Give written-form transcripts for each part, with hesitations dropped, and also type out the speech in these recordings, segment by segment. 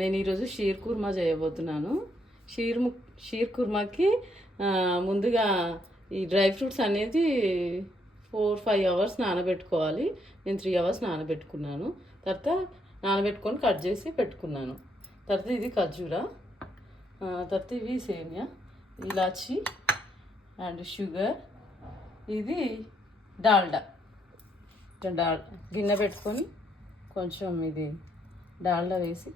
నేను ఈరోజు షీర్ కుర్మా చేయబోతున్నాను. షీర్ కుర్మాకి ముందుగా ఈ డ్రై ఫ్రూట్స్ అనేది 4-5 అవర్స్ నానబెట్టుకోవాలి. నేను 3 అవర్స్ నానబెట్టుకున్నాను. తర్వాత నానబెట్టుకొని కట్ చేసి పెట్టుకున్నాను. తర్వాత ఇది ఖర్జూరా, తర్వాత ఇవి సేమియా, ఇలాచి అండ్ షుగర్, ఇది డాల్డా. గిన్నె పెట్టుకొని కొంచెం ఇది డాల్డా వేసి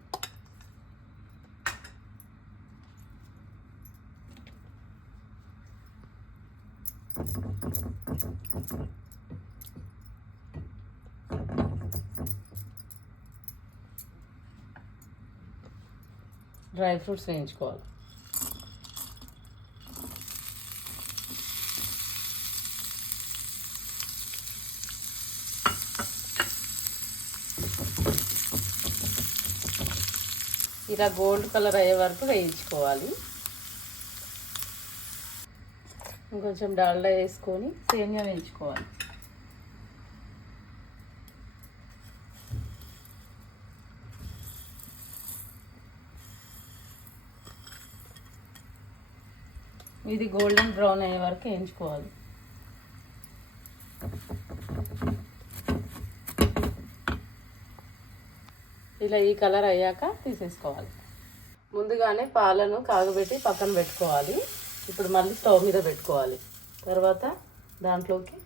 డ్రై ఫ్రూట్స్ వేయించుకోవాలి. ఇలా గోల్డ్ కలర్ అయ్యే వరకు వేయించుకోవాలి. ఇంకొంచెం డాల్డా వేసుకొని సేమియా వేయించుకోవాలి. ఇది గోల్డెన్ బ్రౌన్ అయ్యే వరకు వేయించుకోవాలి. ఇలా ఈ కలర్ అయ్యాక తీసేసుకోవాలి. ముందుగానే పాలను కాగబెట్టి పక్కన పెట్టుకోవాలి. ఇప్పుడు మళ్ళీ స్టవ్ మీద పెట్టుకోవాలి. తర్వాత దాంట్లోకి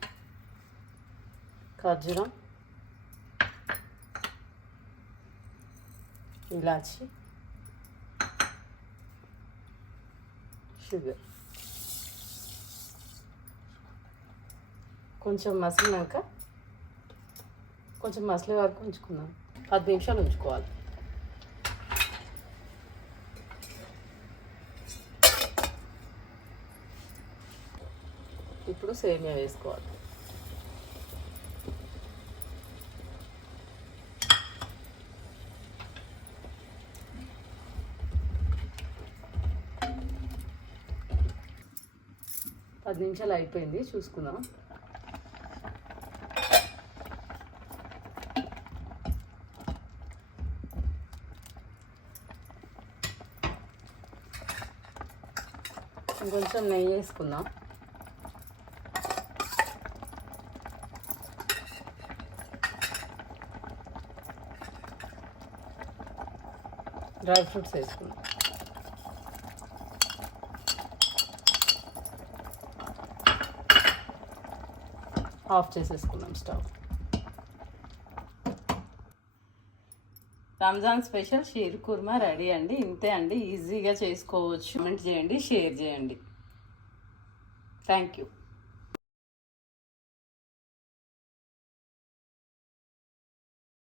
ఖర్జూరం, ఇలాచి, షుగర్ కొంచెం మసిలినాక కొంచెం మసిలే వరకు ఉంచుకుందాం. 10 నిమిషాలు ఉంచుకోవాలి. ఇప్పుడు సేమియా వేసుకోవాలి. పది నిమిషాలు అయిపోయింది, చూసుకుందాం. ఇంకొంచెం నెయ్యి వేసుకుందాం. డ్రై ఫ్రూట్స్ వేసుకుందాం. ఆఫ్ చేసేసుకుందాం stove. Ramzan special sheer kurma ready అండి. ఇంతే అండి, ఈజీగా చేసుకోవచ్చు. కామెంట్ చేయండి, షేర్ చేయండి. Thank you.